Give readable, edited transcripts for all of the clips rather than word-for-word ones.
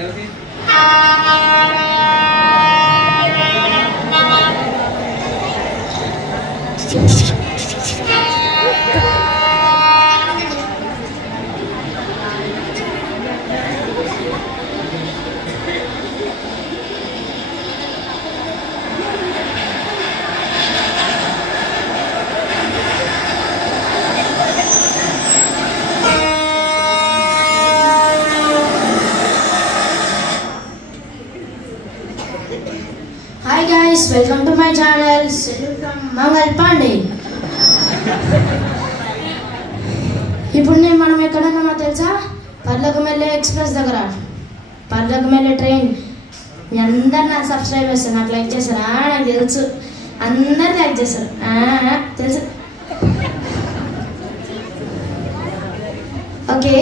Hi guys, welcome to my channel. From Mangal Pandey. ఇప్పుడు మనం ఎక్కడ ఉన్నామో తెలుసా? పర్లకుమెల్లె ఎక్స్ప్రెస్ దగ్గర. పర్లకుమెల్లె ట్రైన్. మీ అందరు నా సబ్స్క్రైబర్స్ నాకు లైక్ చేశారా? నాకు తెలుసు. అందరు లైక్ చేశారు. తెలుసు. ఓకే,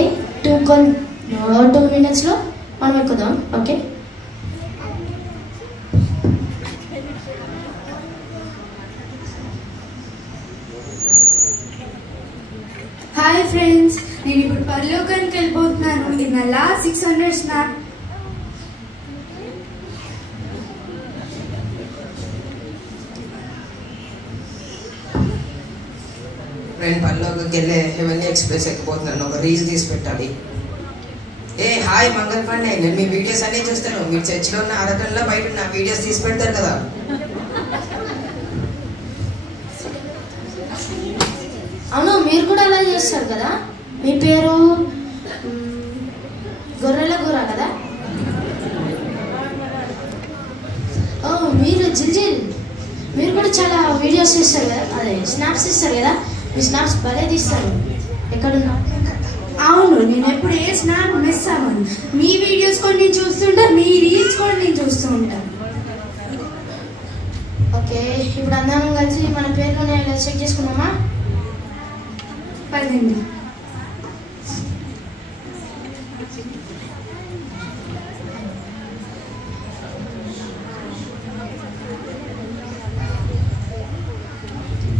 2 minutes లో మనం ఎక్కుదాం. ఓకే, హాయ్ ఫ్రెండ్స్, నేను ఇప్పుడు పరలోకానికి వెళ్ళిపోతున్నాను. ఇది నా లాస్ట్ 600 స్నాప్. నేను పరలోకానికి వెళ్ళే హెవెన్లీ ఎక్స్ప్రెస్ ఎక్కిపోతున్నాను. ఒక రీల్ తీసి పెట్టాలి. హాయ్ మంగళ పండే, నేను మీ వీడియోస్ అన్నీ చూస్తాను. మీరు చర్చిలో ఉన్న ఆరాధనలో బయట ఉన్న వీడియోస్ తీసి పెడతారు కదా. అవును, మీరు కూడా అలా చేస్తారు కదా. మీ పేరు గొర్రెల గూర కదా. మీరు జిల్జిల్, మీరు కూడా చాలా వీడియోస్ తీస్తారు కదా, అదే స్నాప్స్ ఇస్తారు కదా. మీ స్నాప్స్ భలే తీస్తారు. ఎక్కడున్నా? అవును, నేను ఎప్పుడు ఏ స్నాప్ మిస్ అవ్వను. మీ వీడియోస్ కూడా నేను చూస్తుంటాను, మీ రీల్స్ కూడా నేను చూస్తూ ఉంటాను. ఓకే, ఇప్పుడు అందరం కలిసి మన పేర్లోనే చెక్ చేసుకున్నామా? పదండి.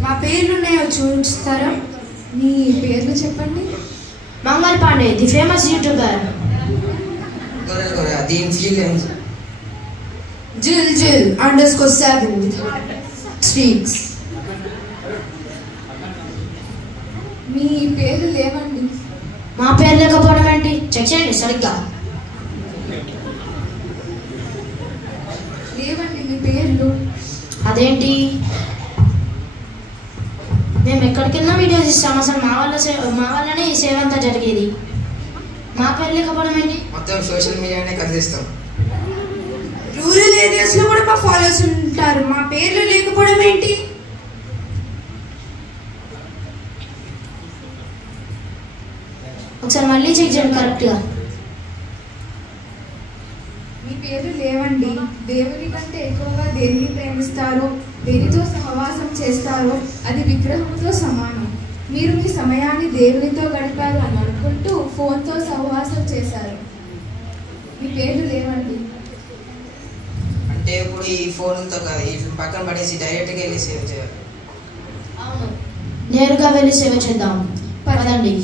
మా పేర్లు ఉన్నాయో చూస్తారా? మీ పేర్లు చెప్పండి. Mangal Pandey, the famous YouTuber. జిల్ జిల్ _7 streaks. మీ పేర్లు లేవండి. మా పేరు లేకపోవడం ఏంటి? చెక్ చేయండి సరిగ్గా. లేవండి మీ పేర్లు. అదేంటి? మేము ఎక్కడికి వెళ్ళినా వీడియోస్ ఇస్తాం. అసలు మా వల్లనే ఈ సేవ అంతా జరిగేది. మా పేరు లేకపోవడం ఏంటి? మొత్తం సోషల్ మీడియానే కదిలిస్తాం. రూరల్ ఏరియాస్ లో కూడా మా ఫాలోవర్స్ ఉంటారు. మా పేర్లు లేకపోవడం ఏంటి? ఒకసారి మళ్ళీ చెక్ చేయండి కరెక్ట్గా. మీ పేర్లు లేవండి. దేవుని కంటే ఎక్కువగా దేనిని ప్రేమిస్తారో, దేనితో సహవాసం చేస్తారో అది విగ్రహంతో సమానం. మీరు మీ సమయాన్ని దేవునితో గడిపారు అని అనుకుంటూ ఫోన్తో సహవాసం చేశారు. మీ పేర్లు లేవండి. అంటే ఇప్పుడు ఈ ఫోన్తో కాదు, ఈ పక్కన పడేసి డైరెక్ట్గా వెళ్ళి సేవ్ చేయాలి. అవును, నేరుగా వెళ్ళి సేవ చేద్దాం. పదండి.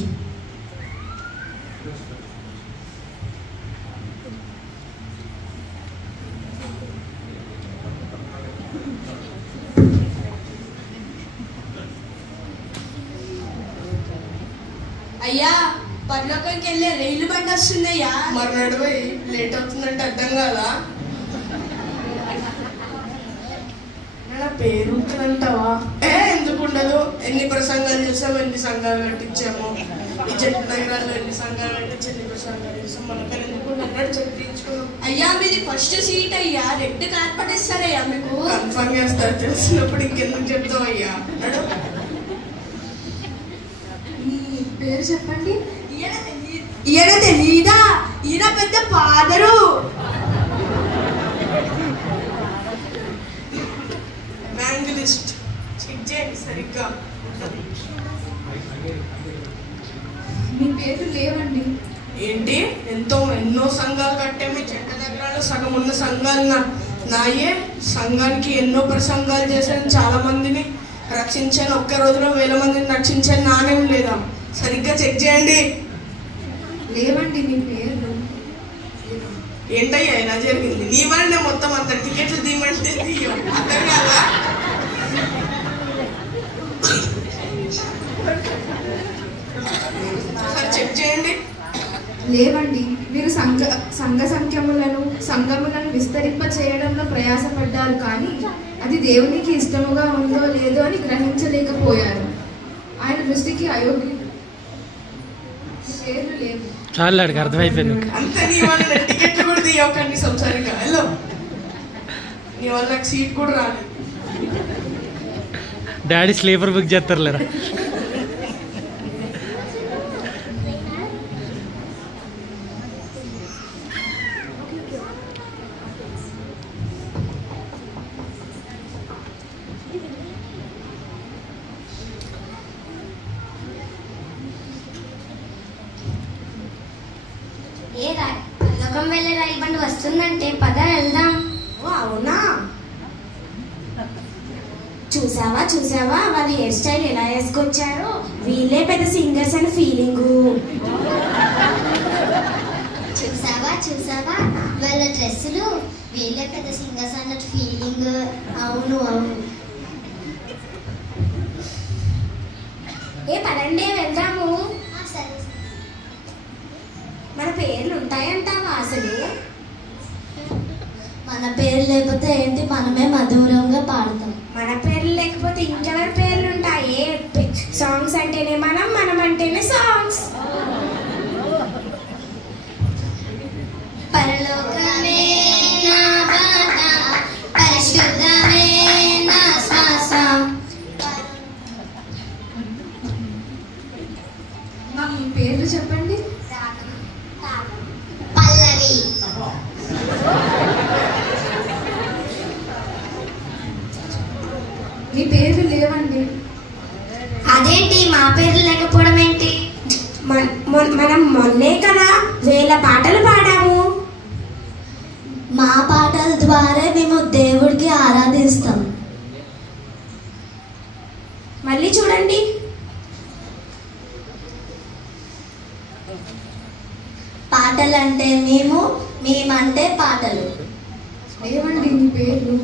అయ్యా, పరలోకానికి వెళ్ళే రైలు బండి వస్తుందయ్యా. మరి నడిపోయి లేట్ అవుతుందంటే అర్థం కాదా? నా పేరు ఉంటుందంటావా? ఎందుకు ఉండదు? ఎన్ని ప్రసంగాలు చేసాము, ఎన్ని సంఘాలు కట్టించాము. ఈ జట్టు నగరాల్లో ఎన్ని సంఘాలు కట్టించి ఎన్ని ప్రసంగాలు చేసాం. మనకని ఎందుకు అన్నాడు చదివించుకున్నాం. అయ్యా, మీది ఫస్ట్ సీట్ అయ్యా. రెడ్ కార్పెట్ ఇస్తారయ్యా మీకు. కన్ఫర్మ్ చేస్తారు. తెలిసినప్పుడు ఇంకెందుకు చెప్తావు అయ్యా? నడు. మీ పేరు చెప్పండి. ఈయన తెలీదా? ఈయన పెద్ద ఫాదరు. మ్యాంగిలిస్ట్ చెక్ చేయండి సరిగ్గా. మీ పేరు లేవండి. ఏంటి? ఎన్నో సంఘాలు కట్టాము. చెట్ట దగ్గర సగం ఉన్న సంఘాలు నాయే. సంఘానికి ఎన్నో ప్రసంగాలు చేశాను, చాలా మందిని రక్షించాను. ఒక్క రోజులో 1000 మందిని రక్షించాను. నానేం లేదా? సరిగ్గా చెక్ చేయండి. లేవండి మీ పేర్లు. ఏంటయ్యా ఇలా జరిగింది? నీ వల్లనే మొత్తం అంత టికెట్లు తీయమంటే తీయం, అర్థం కాదా? ఒకసారి చెక్ చేయండి. లేవండి, మీరు సంఘములను విస్తరింప చేయడంలో ప్రయాసపడ్డారు, కానీ అది దేవునికి ఇష్టముగా ఉందో లేదో అని గ్రహించలేకపోయారు. ఆయన దృష్టికి అయోగ్యులు పేర్లు లేవు. చాలా అర్థమైపోయింది. అంతే, నీ వల్ల టికెట్లు కూడా తీయవు కనీసం సరిగ్గా. హలో, నీ వల్ల నాకు సీట్ కూడా రాలేదు. డాడీ స్లీపర్ బుక్ చేస్తారులేరా? పల్లకం వెళ్ళే రైలు బండి వస్తుందంటే పద వెళ్దాం. ఓ అవునా? చూసావా వాళ్ళ హెయిర్ స్టైల్ ఎలా వేసుకొచ్చారో, వీళ్ళే పెద్ద సింగర్స్ అని ఫీలింగు. చూసావా వాళ్ళ డ్రెస్సులు, వీళ్ళే పెద్ద సింగర్స్ అన్నట్టు ఫీలింగ్. అవును. ఏ పదండి వెళ్దాము. సరే, మన పేర్లు ఉంటాయంటావా అసలు? మన పేరు లేకపోతే ఏంటి, మనమే మధురంగా పాడతాం. మన పేర్లు లేకపోతే ఇంకెవరి పేర్లు ఉంటాయి? సాంగ్స్ అంటేనే మనం అంటేనే సాంగ్స్. పరలోకమే నా బాట, పరిశుద్ధమే నా శ్వాస. మీ పేర్లు చెప్పండి. పల్లవి. మీ పేర్లు లేవండి. అదేంటి మా పేర్లు లేకపోవడం ఏంటి? మనం మొన్నే కదా 1000 పాటలు పాడాము. మా పాటల ద్వారా మేము దేవుడికి ఆరాధిస్తాం. మళ్ళీ చూడండి. పాటలు అంటే మేమంటే పాటలు. లేవండి మీ పేర్లు.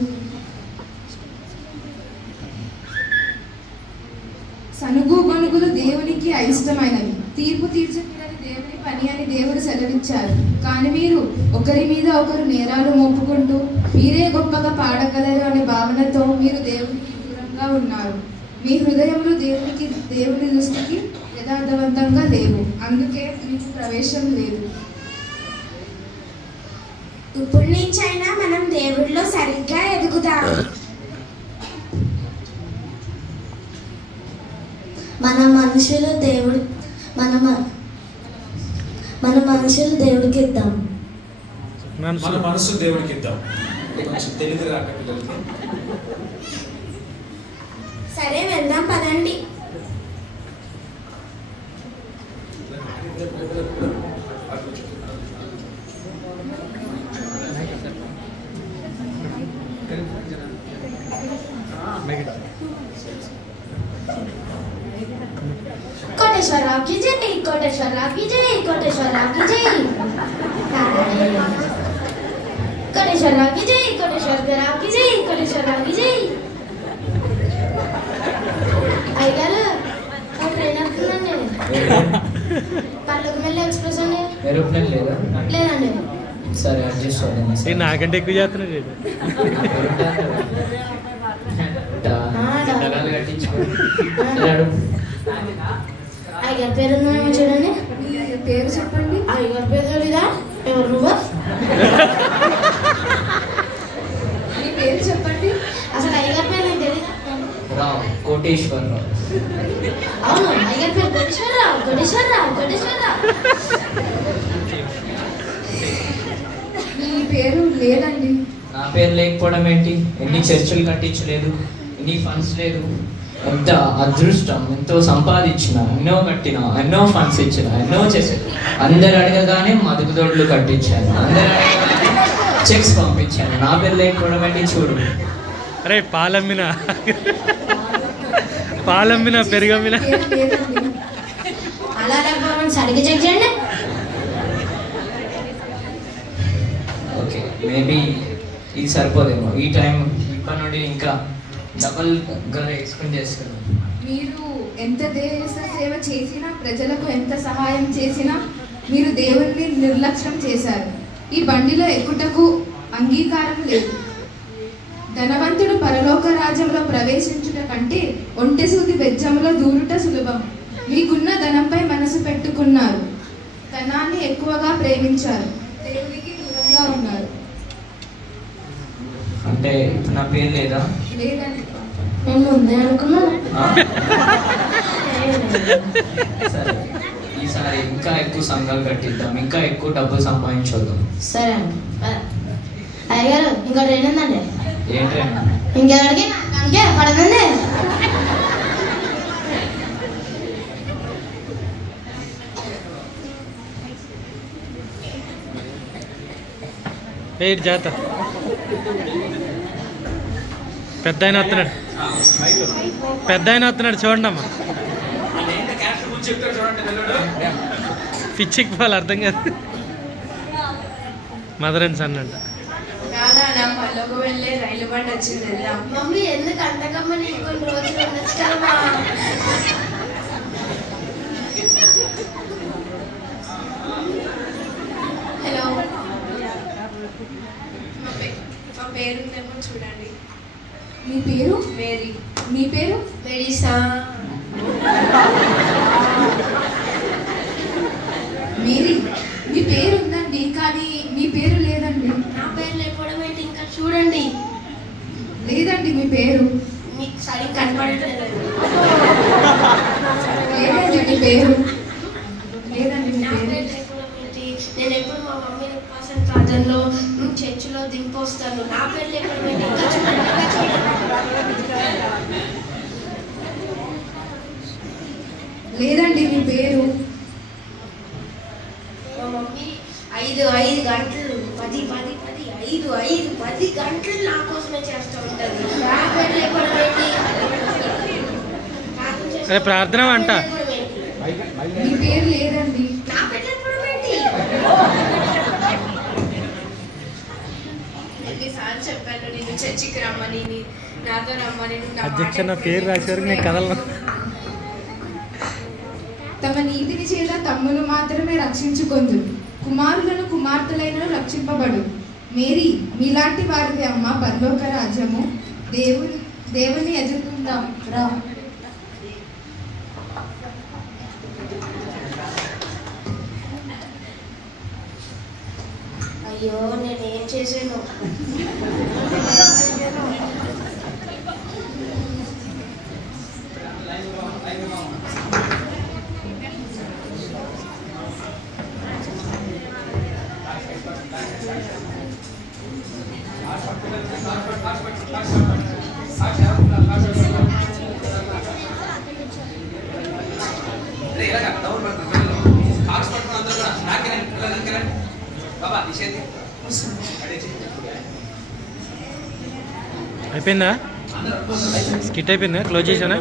సనుగు గొనుగులు దేవునికి అయిష్టమైనవి, తీర్పు తీర్చకూడని దేవుని పని అని దేవుడు సెలవిచ్చారు. కానీ మీరు ఒకరి మీద ఒకరు నేరాలు మోపుకుంటూ మీరే గొప్పగా పాడగలరు అనే భావనతో మీరు దేవునికి దూరంగా ఉన్నారు. మీ హృదయములు దేవుని దృష్టికి యథార్థవంతంగా లేవు, అందుకే మీకు ప్రవేశం లేదు. ఇప్పుడు నుంచైనా మనం దేవుడిలో సరిగ్గా ఎదుగుదాం. మన మనుషులు దేవుడికి ఇద్దాం. మన మనసు దేవుడికి ఇద్దాం. కొంచెం తెలుగు రాక పిల్లలకి. సరే వెళ్దాం పదండి. కోటేశ్వరరావు की जय, कोटेश्वरराव की जय, कोटेश्वरराव की जय, कोटेश्वरराव की जय, कोटेश्वरराव की जय, कोटेश्वरराव की जय. అయ్యారు ట్రైన్ వస్తుందండి. పల్లకి వెళ్ళి ఎక్స్ప్రెస్ అండి. ఏరోప్లేన్ లేదా? లేదండి. సరే అడ్జస్ట్ అవ్వండి. నాకంటే ఎక్కువ చేస్తున్నాడు. అయ్యారు పేరు ఉందేమో చూడండి. మీ పేరు చెప్పండి. అయ్యారు పేరు తెలీదా? ఎవరు నువ్వు? మీ పేరు చెప్పండి. అసలు అయ్యారు పేరు నీకు తెలీదా? రావు, కోటేశ్వరరావు. అవును, అయ్యారు పేరు కోటేశ్వరరావు. మీ పేరు లేదండి. నా పేరు లేకపోవడం ఏంటి? ఎన్ని చర్చలు కట్టించలేదు, ఎన్ని ఫండ్స్ లేదు. ఎంత అదృష్టం, ఎంతో సంపాదించిన, ఎన్నో కట్టిన, ఎన్నో ఫండ్స్ ఇచ్చిన, ఎన్నో చేశాను. అందరు అడగగానే మదుగుదొడ్లు కట్టించాను, అందరు అడగగానే చెక్స్ పంపించాను. నా పేరు లేకపోవడం ఏంటి? చూడు. అరే పాలమ్మిన పెరుగమ్మిన. పేరు లేదండి. అలా లేకపోవడం సరిగ్గా చెక్ చేయండి. మేబీ ఇది సరిపోదేమో. ఈ టైం ఇప్పటి నుండి ఇంకా డబల్గా ఎక్స్పెండ్ చేస్తున్నాం. మీరు ఎంత దేశ సేవ చేసినా, ప్రజలకు ఎంత సహాయం చేసినా మీరు దేవుణ్ణి నిర్లక్ష్యం చేశారు. ఈ బండిలో ఎక్కుటకు అంగీకారం లేదు. ధనవంతుడు పరలోక రాజ్యంలో ప్రవేశించుట కంటే ఒంటెసూది బెజ్జంలో దూరుట సులభం. మీకున్న ధనంపై మనసు పెట్టుకున్నారు, ధనాన్ని ఎక్కువగా ప్రేమించారు, దేవునికి దూరంగా ఉన్నారు. అంటే ఇప్పుడు నా పేరు లేదా? లేదండి. నేను ముందే అనుకున్నా. సరే, ఈసారి ఇంకా ఎక్కువ సంఘాలు కట్టిద్దాం, ఇంకా ఎక్కువ డబ్బులు సంపాదించొద్దాం. సరే అండి. అయ్యగారు ఇంకో ట్రైన్ ఉందండి. ఏంటంటే ఇంకెక్కడికి నాకే పడదండి. ఏడు జాత పెద్ద ఆయన వస్తున్నాడు, పెద్ద ఆయన వస్తున్నాడు చూడండి అమ్మా. పిచ్చికి పోవాలి అర్థం కాదు. మదర్ అండ్ సన్ అంట. పల్లెకు వెళ్ళే రైలు బండి వచ్చింది, వెళ్దాం. మమ్మీ ఎందుకు అంతకమ్మని ఇంకొన్ని రోజులు ఉండొచ్చు కదమ్మా. హలో, మా పేరుందేమో చూడండి. మీ పేరు? మేరీ. మీ పేరు? మెరీసా. మేరీ. మీ పేరు ఉందండి, కానీ మీ పేరు లేదండి. నా పేరు లేకపోవడం ఏంటి? ఇంకా చూడండి. లేదండి మీ పేరు. మీకు సరిగ్గా కనపడట్లేదు. లేదండి మీ పేరు. లేదండి మీ నా పేరు. పేరు లేకపోవడం ఏంటి? నేను ఎప్పుడు మా మమ్మీని ఉపాసన ప్రార్థనలో చర్చిలో దింపొస్తాను. నా పేరు లేకపోవడం ఏంటి? ఇంకా చూడండి, ఇంకా చూడండి. లేదండి మీ పేరు. మా మమ్మీ 5 గంటలు 10 గంటలు నా కోసమే చేస్తూ ఉంటుంది. నా పేరు లేకపోవడం ఏంటి? అదే ప్రార్థన అంట. మీ పేరు లేదండి. నా పేరు లేకపోవడం ఏంటి? ఎన్నిసార్లు చెప్పాను నేను చర్చికి రమ్మని, నాతో రమ్మని. అధ్యక్ష నా పేరు రాసేవారికి నేను కదలను. తమ నీతిని చేత తమ్మును మాత్రమే రక్షించుకొందురు, కుమారులను కుమార్తెలైన రక్షింపబడు. మేరీ, మీలాంటి వారిది అమ్మ పరలోక రాజ్యము. దేవుని ఎదుర్కొందాం రా. అయ్యో నేనేం చేశాను? అయిపోయిందా? స్కిట్ అయిపోయిందా? క్లోజ్ చేశానా?